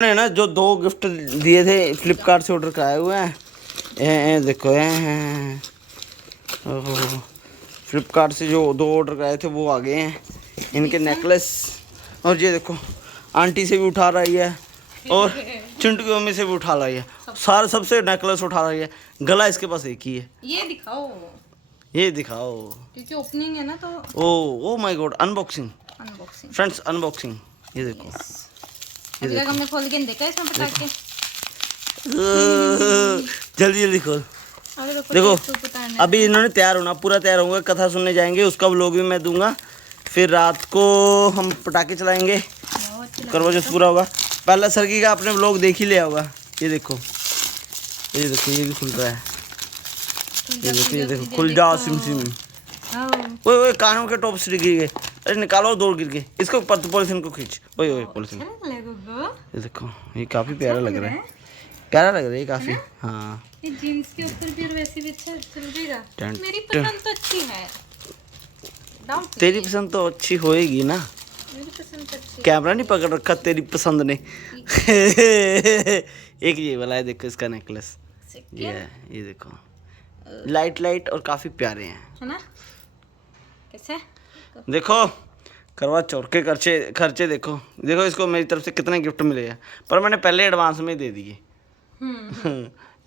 ने ना जो 2 गिफ्ट दिए थे फ्लिपकार्ट से ऑर्डर कराए हुए हैं। देखो फ्लिपकार्ट से जो 2 ऑर्डर कराए थे वो आ गए हैं। इनके नेकलेस, और ये देखो आंटी से भी उठा रही है और चिंटू की मम्मी से भी उठा रही है। सारे सबसे नेकलेस उठा रही है। गला इसके पास एक ही है। ये दिखाओ क्योंकि ओपनिंग है ना तो। Oh my God, unboxing friends, unboxing. ये देखो अभी तक हमने खोल के नहीं देखा इसमें पटाखे। जल्दी जल्दी खोल। देखो अभी इन्होंने तैयार होना, पूरा तैयार होंगे, कथा सुनने जाएंगे, उसका व्लॉग भी मैं दूंगा। फिर रात को हम पटाखे चलाएंगे, करवा चौथ पूरा होगा। पहला सरगी का आपने व्लॉग देख ही लिया होगा। ये देखो ये भी खुल रहा है। ये देखो खुल जा सिम सिम। ओए कानों के टॉप से गिर गए। अरे निकालो, 2 गिर गए। इसको पॉलिथीन को खींच। ओए पॉलिथीन। ये देखो ये काफी प्यारा लग रहा है। प्यारा लग रहा है काफी। हाँ ये जीन्स के ऊपर भी और वैसे भी अच्छा चल जाएगा। मेरी पसंद तो अच्छी है। तेरी पसंद तो अच्छी होएगी ना। मेरी पसंद अच्छी। कैमरा नहीं पकड़ रखा तेरी पसंद ने। एक ये वाला है, देखो इसका नेकलेस। ये देखो लाइट और काफी प्यारे हैं, है ना। कैसे देखो करवा चौथ के खर्चे देखो इसको मेरी तरफ से कितने गिफ्ट मिले हैं, पर मैंने पहले एडवांस में दे दिए।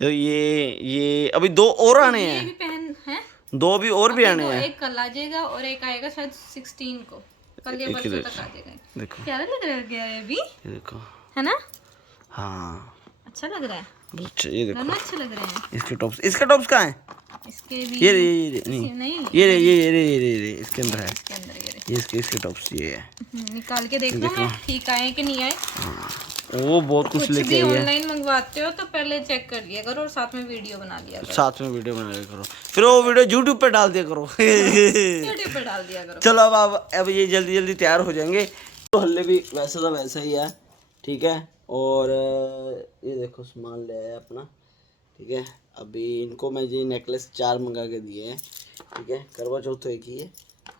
तो ये अभी 2 और आने हैं। ये भी पहन है। 2 भी और भी आने हैं। एक कल आ जाएगा और एक आएगा शायद 16 को। कल या परसों तक आ जाएगा। देखो प्यारा लग रहा है क्या ये भी, देखो है ना। हाँ अच्छा लग रहा है। ये देखो दोनों अच्छे लग रहे हैं। इसके टॉप्स कहाँ हैं? इसके भी ये इसके अंदर है। इसके अंदर ये इसके टॉप्स ये है। निकाल के देख लो मैं ठीक आए कि नहीं आए। वो बहुत कुछ लेके आई है। ऑनलाइन मंगवाते हो तो पहले चेक कर लिया करो और साथ में वीडियो बना लिया करो। फिर वो वीडियो यूट्यूब पे डाल दिया करो। यूट्यूब पे डाल दिया करो। चलो अब ये जल्दी तैयार हो जाएंगे। तो हल्ले भी वैसा ही है, ठीक है। और ये देखो सामान ले आया अपना, ठीक है। अभी इनको मैं ये नेकलेस 4 मंगा के दिए हैं, ठीक है। करवा चौथ तो एक ही है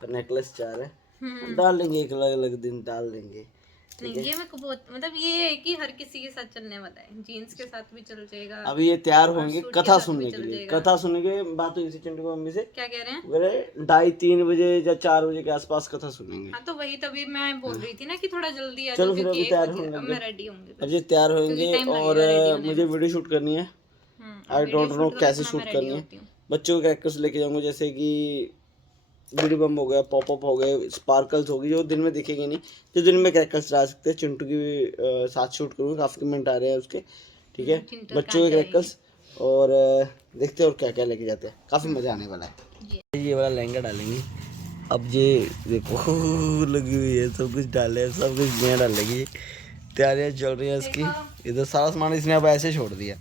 पर नेकलेस 4 है। डाल लेंगे, एक अलग दिन डाल देंगे। नहीं ये मेरे को बहुत मतलब ये है कि हर किसी के साथ चलने वाला है। जीन्स के साथ भी चल जाएगा। अभी ये तैयार होंगे कथा सुनने के लिए। कथा सुनने के बात हुई थी चिंटू की मम्मी से। क्या कह रहे हैं? बोले 2:30-3 बजे या 4 बजे के आसपास कथा सुनेंगे। हाँ तो वही तभी मैं बोल रही थी ना कि थोड़ा जल्दी आ चलो फिर अभी तैयार होंगे। मैं रेडी होंगी। अब ये तैयार होंगे और मुझे वीडियो शूट करनी है। आई डोंट नो कैसे शूट करनी है। बच्चों के कैरेक्टर्स लेके जाऊंगा, जैसे कि बीडी बम हो गया, पॉपअप हो गए, स्पार्कल्स होगी, जो दिन में दिखेंगे नहीं, जो दिन में कैरेक्टर्स ला सकते हैं। चिंटू की साथ शूट करूँगा, काफ़ी कमेंट आ रहे हैं उसके, ठीक है। बच्चों के कैरेक्टर्स और देखते हैं और क्या क्या लेके जाते हैं। काफ़ी मज़ा आने वाला है। ये वाला लहंगा डालेंगे। अब ये देखो लगी हुई है, सब कुछ डाले, सब कुछ नया डालेगी। तैयारियाँ चल रही है इसकी। इधर सारा सामान इसने अब ऐसे छोड़ दिया।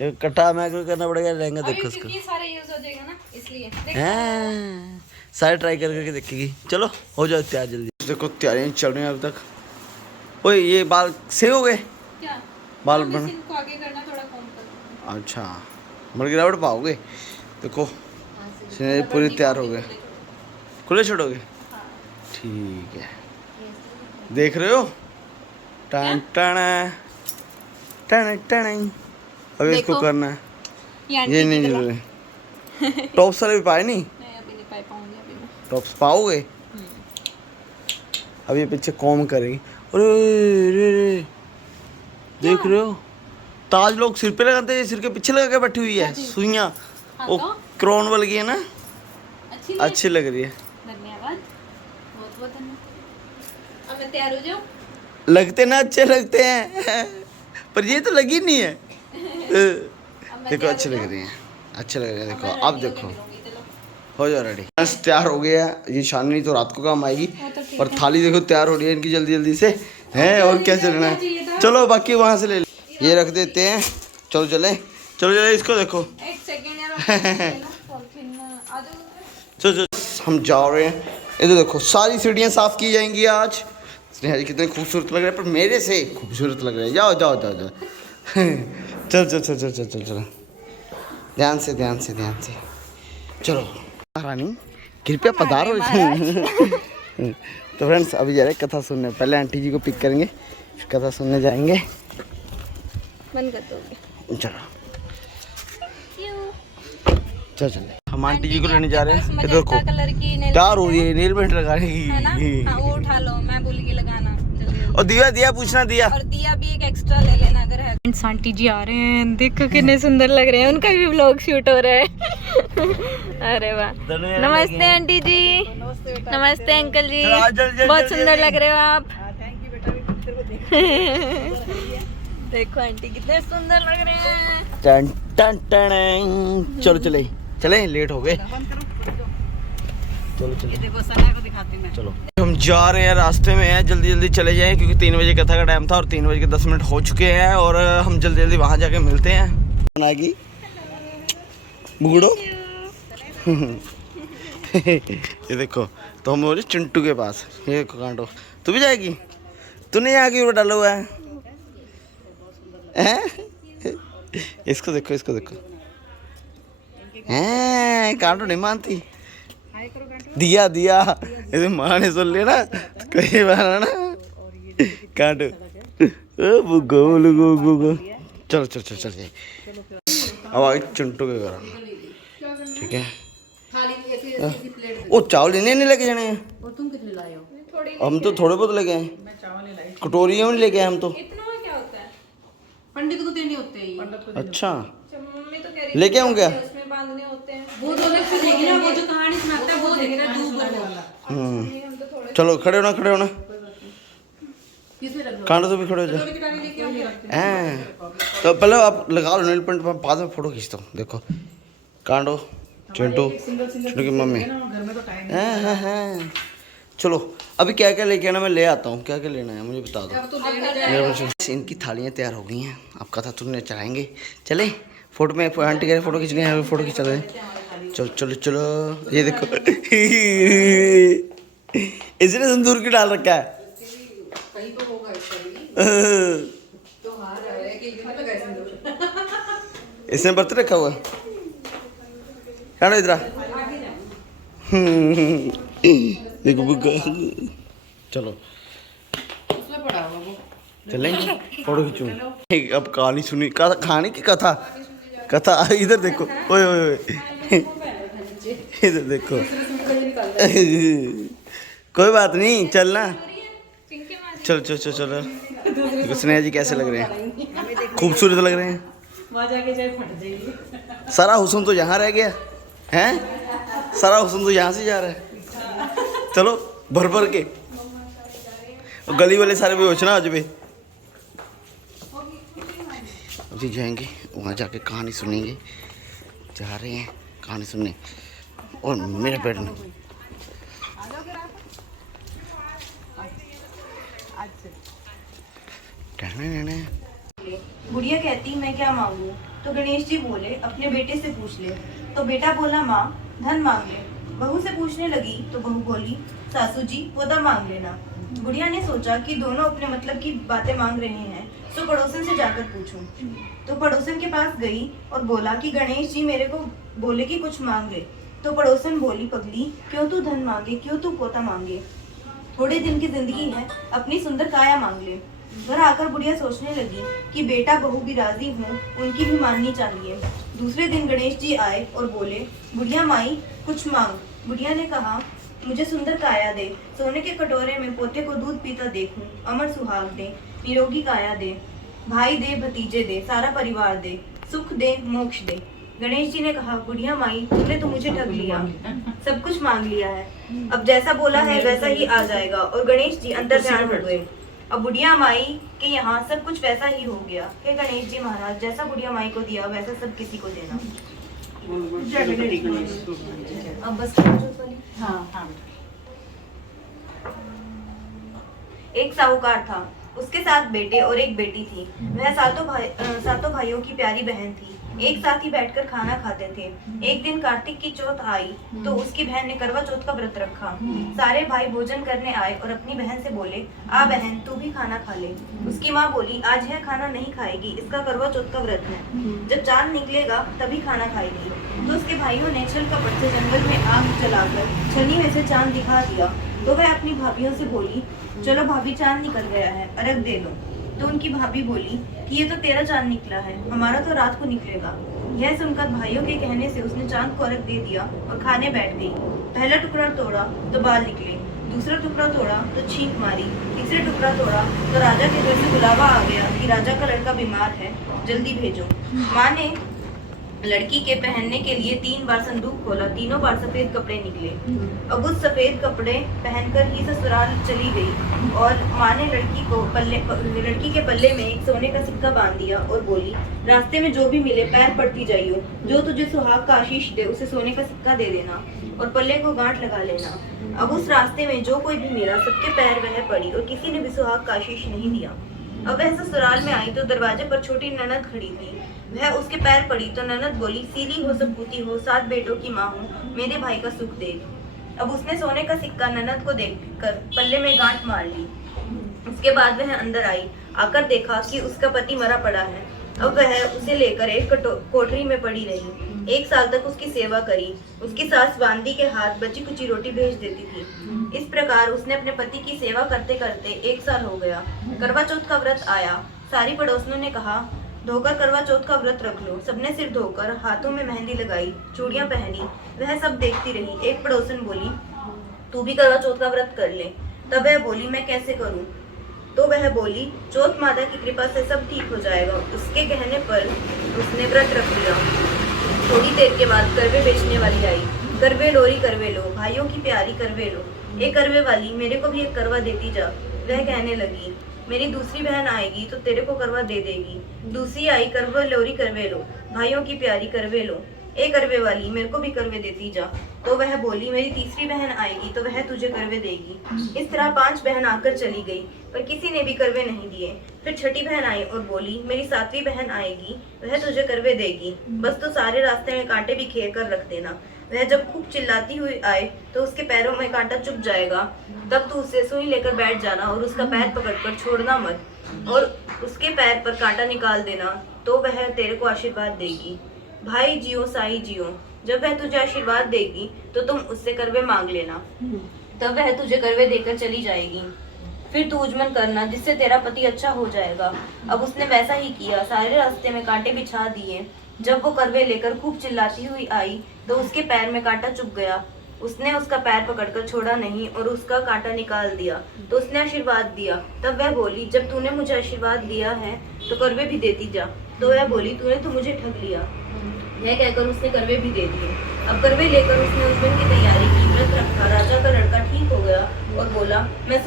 कट्टा मैं करना पड़ेगा। लहंगा देखो इसको, सारे यूज हो जाएगा ना इसलिए। सारे ट्राई करके देखेगी। चलो हो जाओ तैयार जल्दी। देखो तैयारियां चल रही हैं अभी तक। ओए ये बाल सही हो गए क्या? बाल बन इनको आगे करना थोड़ा कम करना। अच्छा मर गिरावट पाओगे। देखो पूरी तैयार हो गए। खुले छोड़ोगे? ठीक है, देख रहे हो। टन टन टन टन। अभी इसको करना है। ये नहीं टॉप सारे भी पाए नहीं। टॉप्स पाओगे? अब ये पीछे कॉम करेगी। अरे देख रहे हो, ताज लोग सिर पे लगाते हैं, सिर के पीछे लगा के बैठी हुई है सुइयां। वो क्राउन वाली है ना, अच्छी लग रही है। धन्यवाद, बहुत धन्यवाद। अब मैं तैयार हो जाऊं? लगते ना अच्छे लगते हैं पर ये तो लगी नहीं है। देखो अच्छे लग रही हैं, अच्छे लग रहे हैं। देखो अब देखो हो जाओ रेडी। बस तैयार हो गया। ये शालिनी तो रात को काम आएगी, और थाली देखो तैयार हो रही है इनकी जल्दी से है। और क्या चलना है, चलो बाकी वहाँ से ले ये रख देते हैं। चलो चले इसको देखो। चलो हम जा रहे हैं। इधर देखो सारी सीढ़ियाँ साफ की जाएंगी आज। स्नेहा जी कितने खूबसूरत लग रहे हैं, पर मेरे से खूबसूरत लग रहे हैं। जाओ चल ध्यान से चलो। रानी कृपया पधारो। तो फ्रेंड्स अभी जा रहे कथा सुनने। पहले आंटी जी को पिक करेंगे, कथा सुनने जाएंगे। बंद कर दोगे? चलो चल हम आंटी जी को लेने जा रहे हैं। इधर को कलर की नेल क्या रो रही है, नेल पेंट लगाने है ना? की। हाँ, वो उठा लो, मैं भूल गई लगाना जल्दी। और दिया पूछना दिया। और दिया भी एक एक्स्ट्रा ले लेना अगर है। आंटी जी आ रहे हैं, देखो कितने सुंदर लग रहे हैं, उनका भी व्लॉग शूट हो रहा है। अरे वाह, नमस्ते आंटी जी। नमस्ते अंकल जी, बहुत सुंदर लग रहे हो आप। देखो आंटी कितने सुंदर लग रहे हैं। टन टन टन। चलो चले लेट हो गए। चलो देखो सना को दिखाती मैं। चलो हम जा रहे हैं, रास्ते में हैं, जल्दी जल्दी चले जाएं क्योंकि 3 बजे कथा का टाइम था और 3 बज के 10 मिनट हो चुके हैं और हम जल्दी वहाँ जाके मिलते हैं। नागी बुगड़ो। ये देखो, तो हम बोले चिंटू के पास। ये कांटो, तू भी जाएगी? तू नहीं आगे वो डाला हुआ है। इसको देखो हैं, कांटो नहीं मानती। दिया यदि माँ ने सुन लिया ना तो कहीं बार ना कांटो गो। चलो अब आगे चिंटू के घर। ठीक है, वो चावल नहीं लेके जाने हैं। तुम कितने लाए हो? हम तो थोड़े बहुत लेके आए, कटोरियाँ नहीं लेके आए हम तो। इतना क्या होता है? पंडित को देने होते हैं। अच्छा, मम्मी तो कह रही लेके आऊँ क्या? उसमें बांधने होते हैं। वो तो अलग से देगी ना, वो जो कहानी सुनाता है वो देगी ना, दूध वाला। चलो खड़े होना। कांटो तो भी खड़े हो जाओ। तो पहले आप लगा लो नेल पेंट, बाद में फोटो खींचता हूँ। देखो कांटो, चिंटू की मम्मी। हाँ। चलो अभी क्या लेके आना, मैं ले आता हूँ। क्या लेना है मुझे बता दो। इनकी थालियाँ तैयार हो गई हैं, अब कथा तुमने चढ़ाएंगे। चले फोटो में आंटी कह रहे फोटो खींचनी है, फोटो खींचा रहे। चलो ये देखो। इसने सिंदूर की डाल रखा है। इसने बर्तन रखा हुआ है इधर। देखो बुग्गा। चलो चलेंगे, फोटो खींचूंगी। अब कहानी सुनी, कहानी की कथा इधर देखो। ओए इधर देखो। कोई बात नहीं, चलना। चलो। देखो स्नेहा जी कैसे लग रहे हैं, खूबसूरत लग रहे हैं। सारा हुस्न तो यहाँ रह गया हैं, सारा हुस्न तो यहाँ से जा रहा है। चलो भर के गली वाले सारे बेहोशना आज भी। अभी जाएंगे वहाँ, जाके कहानी सुनेंगे। जा रहे हैं कहानी सुनने। और मेरे पेट में गुड़िया कहती मैं क्या मांगू, तो गणेश जी बोले अपने बेटे से पूछ ले। तो बेटा बोला माँ धन मांग ले। बहू से पूछने लगी तो बहू बोली सासू जी पौधा मांग लेना। गुड़िया ने सोचा कि दोनों अपने मतलब की बातें मांग रहे हैं, तो पड़ोसन से जाकर पूछूं। तो पड़ोसन के पास गई और बोला कि गणेश जी मेरे को बोले कि कुछ मांग ले। तो पड़ोसन बोली पगली क्यों तू धन मांगे, क्यों तू पोता मांगे, थोड़े दिन की जिंदगी है, अपनी सुंदर काया मांग ले। घर आकर बुढ़िया सोचने लगी कि बेटा बहू भी राजी हूँ, उनकी भी माननी चाहिए। दूसरे दिन गणेश जी आए और बोले बुढ़िया माई कुछ मांग। बुढ़िया ने कहा मुझे सुंदर काया दे, सोने के कटोरे में पोते को दूध पीता देखूं, अमर सुहाग दे, निरोगी काया दे, भाई दे भतीजे दे, सारा परिवार दे, सुख दे मोक्ष दे। गणेश जी ने कहा बुढ़िया माई तुमने तो मुझे ठग लिया, सब कुछ मांग लिया है, अब जैसा बोला है वैसा ही आ जाएगा। और गणेश जी अंतर ध्यान हो गए। अब बुढ़िया माई के यहाँ सब कुछ वैसा ही हो गया। हे गणेश जी महाराज, जैसा बुढ़िया माई को दिया वैसा सब किसी को देना। अब बस हाँ। एक साहूकार था, उसके साथ बेटे और एक बेटी थी। वह सातों भाइयों की प्यारी बहन थी। एक साथ ही बैठकर खाना खाते थे। एक दिन कार्तिक की चौथ आई तो उसकी बहन ने करवा चौथ का व्रत रखा। सारे भाई भोजन करने आए और अपनी बहन से बोले आ बहन तू भी खाना खा ले। उसकी माँ बोली आज यह खाना नहीं खाएगी, इसका करवा चौथ का व्रत है, जब चांद निकलेगा तभी खाना खाएगी। तो उसके भाइयों ने छल कपट से जंगल में आग जलाकर छन्नी में से चांद दिखा दिया। तो वह अपनी भाभियों से बोली चलो भाभी चांद निकल गया है, अर्घ दे दो। तो उनकी भाभी बोली कि ये तो तेरा चांद निकला है, हमारा तो रात को निकलेगा। यह सुनकर भाइयों के कहने से उसने चांद को अर्घ दे दिया और खाने बैठ गई। पहला टुकड़ा तोड़ा तो बाल निकले, दूसरा टुकड़ा तोड़ा तो छींक मारी, तीसरा टुकड़ा तोड़ा तो राजा के घर से बुलावा आ गया कि राजा का लड़का बीमार है, जल्दी भेजो। माँ ने लड़की के पहनने के लिए 3 बार संदूक खोला, तीनों बार सफेद कपड़े निकले। अब उस सफेद कपड़े पहनकर ही ससुराल चली गई और माँ ने लड़की के पल्ले में एक सोने का सिक्का बांध दिया और बोली, रास्ते में जो भी मिले पैर पड़ती जाइयो, जो तुझे सुहाग का आशीष दे उसे सोने का सिक्का दे देना और पल्ले को गांठ लगा लेना। अब उस रास्ते में जो कोई भी मिला सबके पैर वह पड़ी और किसी ने भी सुहाग का आशीष नहीं दिया। अब वह ससुराल में आई तो दरवाजे पर छोटी ननद खड़ी थी। वह उसके पैर पड़ी तो ननद बोली, सीली हो सपूती हो, 7 बेटों की माँ हूँ, मेरे भाई का सुख देख। अब उसने सोने का सिक्का ननद को देखकर पल्ले में गांठ मार ली। उसके बाद वह अंदर आई, आकर देखा कि उसका पति मरा पड़ा है। अब वह उसे लेकर एक कोठरी में पड़ी रही। 1 साल तक उसकी सेवा करी। उसकी सास बांदी के हाथ बची कुची रोटी भेज देती थी। इस प्रकार उसने अपने पति की सेवा करते करते 1 साल हो गया। करवा चौथ का व्रत आया। सारी पड़ोसियों ने कहा, धोकर करवा चौथ का व्रत रख लो। सबने सिर धोकर हाथों में मेहंदी लगाई, चूड़ियां पहनी। वह सब देखती रही। एक पड़ोसन बोली, तू भी करवा चौथ का व्रत कर ले। तब वह बोली, मैं कैसे करूं? तो वह बोली, चौथ माता की कृपा से सब ठीक हो जाएगा। उसके कहने पर उसने व्रत रख लिया। थोड़ी देर के बाद करवे बेचने वाली आई। करवे लोरी करवे लो, भाइयों की प्यारी करवे लो। एक करवे वाली, मेरे को भी एक करवा देती जा। वह कहने लगी, मेरी दूसरी बहन आएगी तो तेरे को करवा दे देगी। दूसरी आई, करवे लोरी करवे लो, भाइयों की प्यारी करवे लो। एक करवे वाली, मेरे को भी करवे देती जा। तो वह बोली, मेरी तीसरी बहन आएगी तो वह तुझे करवे देगी। इस तरह 5 बहन आकर चली गई, पर किसी ने भी करवे नहीं दिए। फिर छठी बहन आई और बोली, मेरी 7वीं बहन आएगी, वह तुझे करवे देगी। बस तो सारे रास्ते में कांटे भी घेर कर रख देना। वह जब खूब चिल्लाती हुई आए तो उसके पैरों में कांटा चुभ जाएगा। तब तू उससे सुई लेकर बैठ जाना और उसका पैर पकड़कर छोड़ना मत और उसके पैर पर कांटा निकाल देना, तो वह तेरे को आशीर्वाद देगी। भाई जियो साई जियो। जब वह तुझे आशीर्वाद देगी तो तुम उससे करवे मांग लेना। तब वह तुझे करवे देकर चली जाएगी। फिर तू उजमन करना, जिससे तेरा पति अच्छा हो जाएगा। अब उसने वैसा ही किया। सारे रास्ते में कांटे बिछा दिए। जब वो करवे लेकर खूब चिल्लाती हुई आई तो उसके पैर में कांटा चुभ गया। उसने उसका पैर पकड़कर छोड़ा नहीं और उसका कांटा निकाल दिया। तो उसने आशीर्वाद दिया। तब वह बोली, जब तूने मुझे आशीर्वाद दिया है तो करवे भी देती जा। तो वह बोली, तूने तो मुझे ठग लिया। यह कहकर उसने करवे भी दे दिए। अब करवे लेकर उसने उजमन की तैयारी की, व्रत रखा। राजा का लड़का ठीक हो गया और बोला, मैं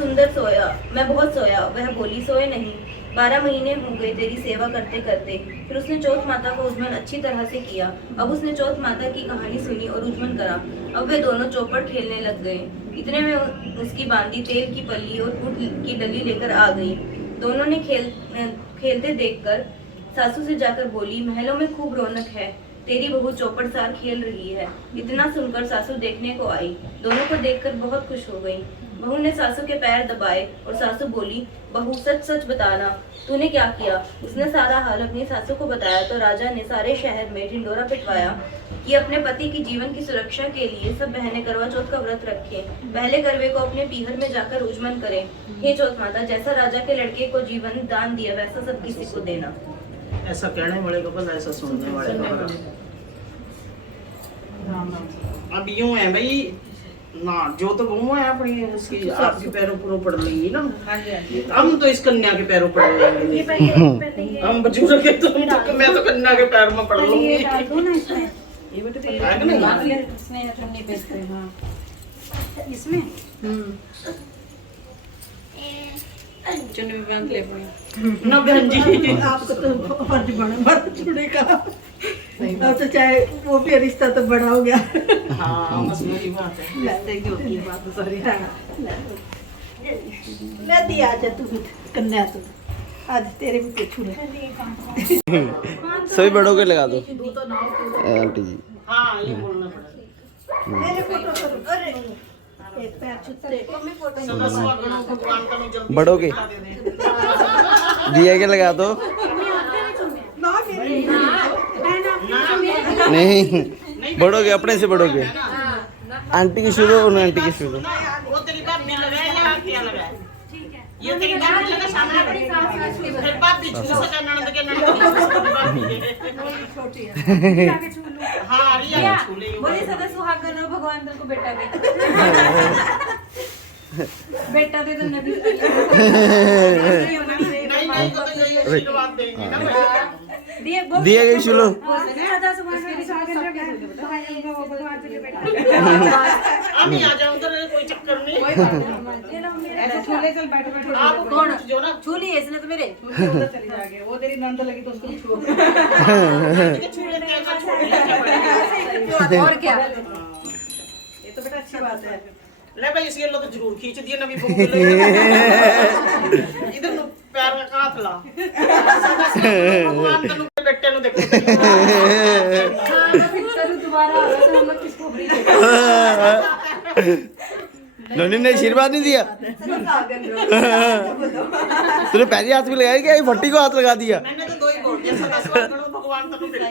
बहुत सोया। वह बोली, सोए नहीं, 12 महीने हो गए तेरी सेवा करते करते। फिर उसने चौथ माता को उजमन अच्छी तरह से किया। अब उसने चौथ माता की कहानी सुनी और उजमन करा। अब वे दोनों चौपट खेलने लग गए। इतने में उसकी बांदी तेल की पल्ली और ऊँट की डली लेकर आ गई। दोनों ने खेलते देखकर सासू से जाकर बोली, महलों में खूब रौनक है, तेरी बहू चौपट सार खेल रही है। इतना सुनकर सासू देखने को आई। दोनों को देखकर बहुत खुश हो गई। बहू ने सासू के पैर दबाए और सासू बोली, बहू सच सच बताना, तूने क्या किया? उसने सारा हाल अपनी सासू को बताया तो राजा ने सारे शहर में ढिंडोरा पिटवाया कि अपने पति की जीवन की सुरक्षा के लिए सब बहनें करवा चौथ का व्रत रखें। पहले करवे को अपने पीहर में जाकर उजमन करें। हे चौथ माता, जैसा राजा के लड़के को जीवन दान दिया वैसा सब किसी को देना। ऐसा कहने वाले को बस, ऐसा सुनने वाले को बस। अब यूं है भाई ना, जो तो बहू है अपनी उसकी आपके पैरों पर पड़ लेंगी ना। हम तो इस कन्या के पैरों पड़ लेंगे। हम बुजुर्ग के तो मैं तो कन्या के पैर में पड़ लूंगी। इसमें चुन्नी में बांध ले ना बहन जी, आपको तो फर्ज बना छुड़े का। अब तो चाहे वो भी रिश्ता तो बड़ा हो गया। हाँ मसले की बात है। रिश्ते की होती है बात, सॉरी। ले दिया आज तू भी कन्या, तो आज तेरे भी कुछ छुड़े। सभी बड़ों के लगा दो आंटी जी। हाँ ये बोलना पड़ेगा। मेरे फोटो करो। अरे एक पैर छुते। बड़ों के दिया के लगा दो। नहीं, बड़ों के, अपने से बड़ों के। आंटी की शुरू, उन्हें आंटी की शुरू। वो तेरी बात नहीं लगाया या क्या लगाया? ये तेरी बात लगा सामने फिर बाप भी छू सका ननद के छोटी है हां रिया छू ले बोले सदा सुहाग करो भगवान तेरे को बेटा दे बेटा दे तो नबी नहीं तो ये आशीर्वाद देंगे ना दिया गई चलो हम आ जाऊं तो कोई चक्कर नहीं आप कौन जो ना छू लिए इसने तो मेरे चली जाके वो तेरी नंद लगी तो उसको छू छू लेते हैं छोड़ लेते और क्या ये तो बेटा अच्छी बात है ले भाई इसके लो तो जरूर खींच दिए नबी बहू के इधर नु पैर का हाथ ला भगवान तनु बेटे नु देखो दोबारा आगा तो हम लोग किसको भी नोनी ने आशीर्वाद नहीं दिया तूने पहले हाथ में लगाया क्या फट्टी को हाथ लगा दिया मैंने तो दो ही बोल दिया सदा स्वर करो भगवान तनु बेटे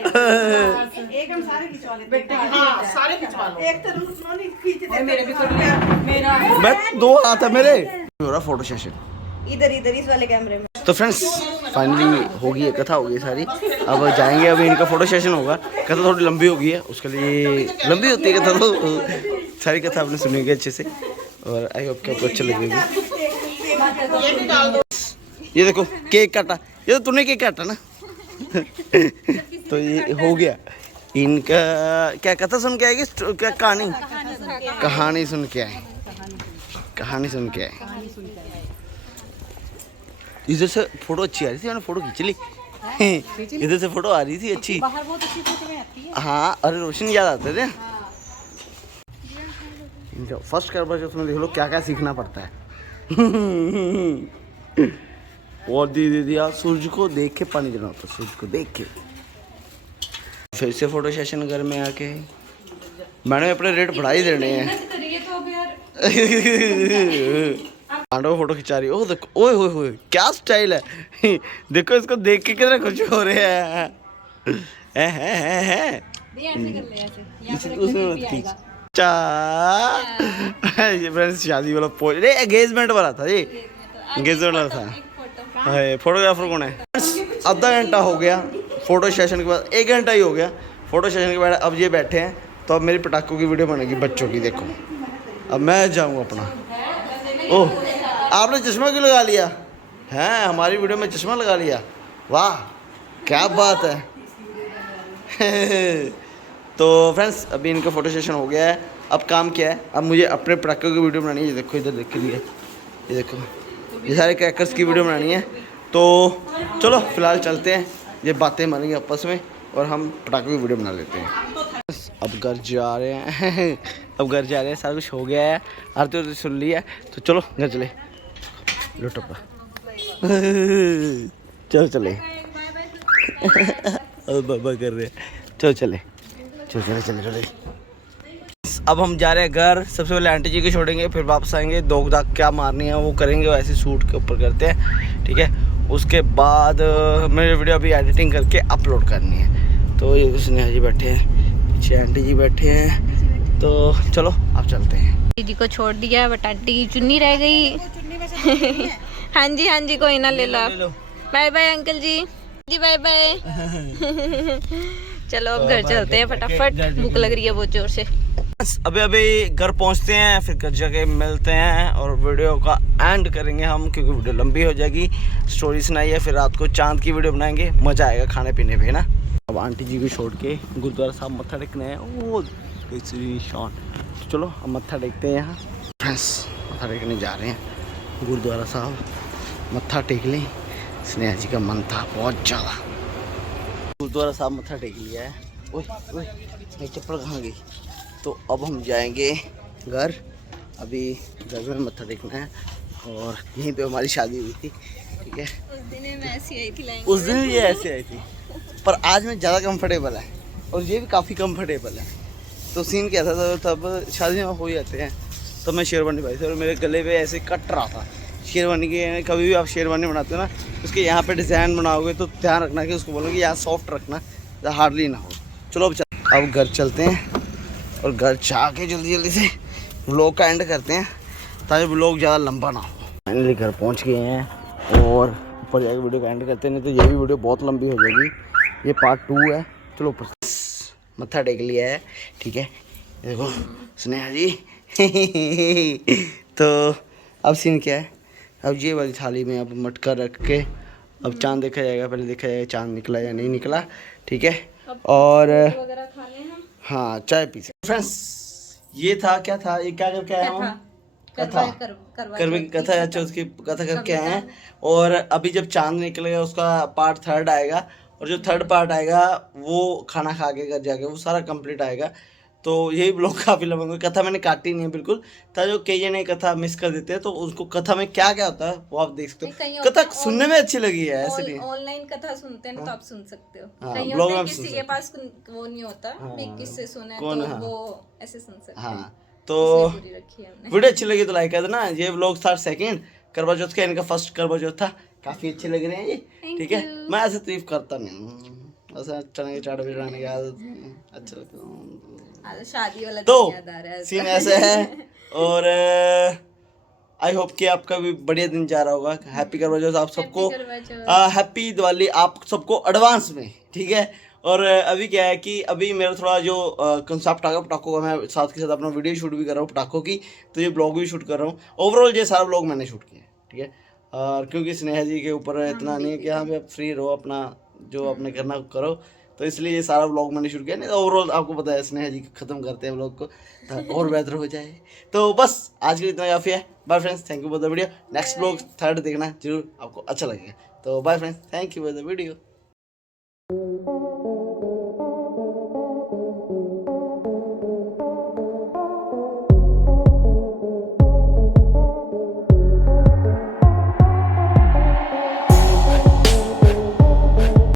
एक हम सारे खिंचवा लेते बेटे हां सारे खिंचवा लो एक तो नहीं खींचते मेरे भी कर मेरा मैं दो हाथ है मेरे हो रहा फोटो सेशन इधर इधर इस वाले कैमरे में। तो फ्रेंड्स फाइनली होगी है कथा होगी सारी अब जाएंगे अभी इनका फोटो सेशन होगा कथा थोड़ी लंबी होगी है उसके लिए लंबी होती है कथा तो सारी कथा आपने सुनी अच्छे से और आई होप कि आपको अच्छा लगेगी ये भी डाल दो ये देखो केक काटा ये तो तूने केक काटा ना तो ये हो गया इनका क्या कथा सुन के आएगी क्या कहानी सुन के आए कहानी सुन के आए इधर से फोटो अच्छी आ रही थी मैंने फोटो खींच ली इधर से फोटो आ रही थी अच्छी बाहर बहुत अच्छी फोटो में आती है हाँ अरे रोशनी याद आते थे फर्स्ट करवा चौथ में देख लो क्या क्या सीखना पड़ता है और दे दिया सूरज को देख के पानी देना होता है सूरज को देख के फिर से फोटो सेशन घर में आके मैंने अपने रेट बढ़ा ही देने हैं पांडव फोटो खिंचा रही ओ देखो ओए होए होए क्या स्टाइल है देखो इसको देख के कितना खुश हो रहे हैं फ्रेंड्स शादी वाला पोज रे एंगेजमेंट वाला था ये एंगेजमेंट वाला था फोटोग्राफर कौन है आधा घंटा हो गया फोटो सेशन के बाद 1 घंटा ही हो गया फोटो सेशन के बाद अब ये बैठे हैं तो अब मेरी पटाखों की वीडियो बनेगी बच्चों की देखो अब मैं जाऊँगा अपना ओह आपने चश्मा क्यों लगा लिया हैं हमारी वीडियो में चश्मा लगा लिया वाह क्या बात है तो फ्रेंड्स अभी इनका फोटो सेशन हो गया है अब काम क्या है अब मुझे अपने पटाखों की वीडियो बनानी है ये देखो इधर देख लिए ये देखो ये सारे क्रैकर्स की वीडियो बनानी है तो चलो फिलहाल चलते हैं ये बातें मारेंगे आपस में और हम पटाखों की वीडियो बना लेते हैं अब घर जा रहे हैं सारा कुछ हो गया है आरती वारती सुन ली है तो चलो घर चले लो टप्पा चलो चले बाबा कर रहे चलो चले अब हम जा रहे हैं घर सबसे पहले आंटी जी को छोड़ेंगे फिर वापस आएंगे दो दाग क्या मारनी है वो करेंगे वैसे सूट के ऊपर करते हैं ठीक है उसके बाद मेरी वीडियो अभी एडिटिंग करके अपलोड करनी है तो ये स्नेहा जी बैठे हैं पीछे आंटी जी बैठे हैं तो चलो अब चलते हैं दीदी को छोड़ दिया बट आंटी की चुन्नी रह गई हाँ जी कोई ना ले लो बाय बाय अंकल जी बाय बाय चलो अब घर चलते हैं फटाफट भूख लग रही है बहुत जोर से अभी घर पहुंचते हैं फिर घर जाके मिलते हैं और वीडियो का एंड करेंगे हम क्योंकि वीडियो लंबी हो जाएगी स्टोरी सुनाई है फिर रात को चांद की वीडियो बनाएंगे मज़ा आएगा खाने पीने पे ना अब आंटी जी को छोड़ के गुरुद्वारा साहब मत्था टेकना है वो शान तो चलो अब मत्था टेकते हैं यहाँ फ्रेंड्स मत्था टेकने जा रहे हैं गुरुद्वारा साहब मत्था टेक लें स्नेहा जी का मन था बहुत ज़्यादा गुरुद्वारा साहब मत्था टेक लिया है ओए चप्पल कहाँ गई तो अब हम जाएंगे घर अभी घर में मत्था टेकना है और यहीं पे हमारी शादी हुई थी ठीक है उस दिन भी ये ऐसे आई थी पर आज में ज़्यादा कंफर्टेबल है और ये भी काफ़ी कंफर्टेबल है तो सीन क्या था तब शादी में हो जाते हैं तो मैं शेरवानी भाई थी और मेरे गले पे ऐसे कट रहा था शेरवानी के कभी भी आप शेरवानी बनाते हो ना उसके यहाँ पे डिज़ाइन बनाओगे तो ध्यान रखना कि उसको बोलोगे यहाँ सॉफ्ट रखना हार्डली ना हो चलो अब घर चलते हैं और घर जाके जल्दी से व्लॉग का एंड करते हैं ताकि व्लॉग ज़्यादा लंबा ना हो फाइनली घर पहुंच गए हैं और ऊपर जाके वीडियो का एंड करते हैं, नहीं तो ये भी वीडियो बहुत लंबी हो जाएगी। ये पार्ट 2 है। चलो ऊपर मत्था टेक लिया है, ठीक है। देखो स्नेहा जी तो अब सीन क्या है, अब ये वाली थाली में अब मटका रख के अब चांद देखा जाएगा। पहले देखा जाएगा चांद निकला या नहीं निकला, ठीक है। और हाँ चाय पी सकते फ्रेंड्स। ये था क्या था, ये क्या करके आया हूँ, कथा करवे की कथा। अच्छा उसकी कथा करके आए हैं। और अभी जब चांद निकलेगा उसका पार्ट 3 आएगा, और जो 3rd पार्ट आएगा वो खाना खा के घर जाके वो सारा कंप्लीट आएगा। तो यही ब्लॉग काफ़ी लंबा होगा। कथा मैंने काटी नहीं है बिल्कुल, था जो कई जने कथा मिस कर देते हैं, तो उसको कथा में क्या क्या होता है वो आप देख सकते हो। कथा सुनने में अच्छी लगी है, ऐसे नहीं ऑनलाइन कथा सुनते हैं ना, तो आप सुन सकते हो। हाँ, कहीं ब्लॉग होते हैं में किसी सुन के पास वो नहीं होता भी किससे सुने, तो हाँ। वो ऐसे सुन सकते हैं। हाँ तो पूरी रखी है हमने। वीडियो अच्छी लगी तो लाइक कर देना। ये ब्लॉग था 2nd करवा चौथ का, इनका 1st करवा चौथ था। काफ़ी अच्छे लग रहे हैं ये, ठीक है। मैं ऐसे तारीफ करता नहीं हूँ, ऐसा चने के चाट भी बनाने की आदत नहीं है, अच्छा लगता है। शादी वाला तो दिन याद आ रहा है। सीन ऐसे है। और आई होप कि आपका भी बढ़िया दिन जा रहा होगा। हैप्पी करवा चौथ आप सबको, हैप्पी दिवाली आप सबको एडवांस में, ठीक है। और अभी क्या है कि अभी मेरा थोड़ा जो कंसेप्ट आ गया पटाखों का, मैं साथ के साथ अपना वीडियो शूट भी कर रहा हूँ पटाखों की, तो ये ब्लॉग भी शूट कर रहा हूँ। ओवरऑल ये सारा ब्लॉग मैंने शूट किया, ठीक है। और क्योंकि स्नेहा जी के ऊपर इतना नहीं है कि हाँ आप फ्री रहो, अपना जो अपने करना करो, तो इसलिए ये सारा ब्लॉग मैंने शूट किया। नहीं तो ओवरऑल आपको पता है स्नेहा जी ख़त्म करते हैं ब्लॉग को, तो और बेहतर हो जाए। तो बस आज के लिए इतना काफ़ी है। Bye friends, thank you for the video. Next blog 3rd देखना जरूर, आपको अच्छा लगेगा। तो bye friends, thank you for the video.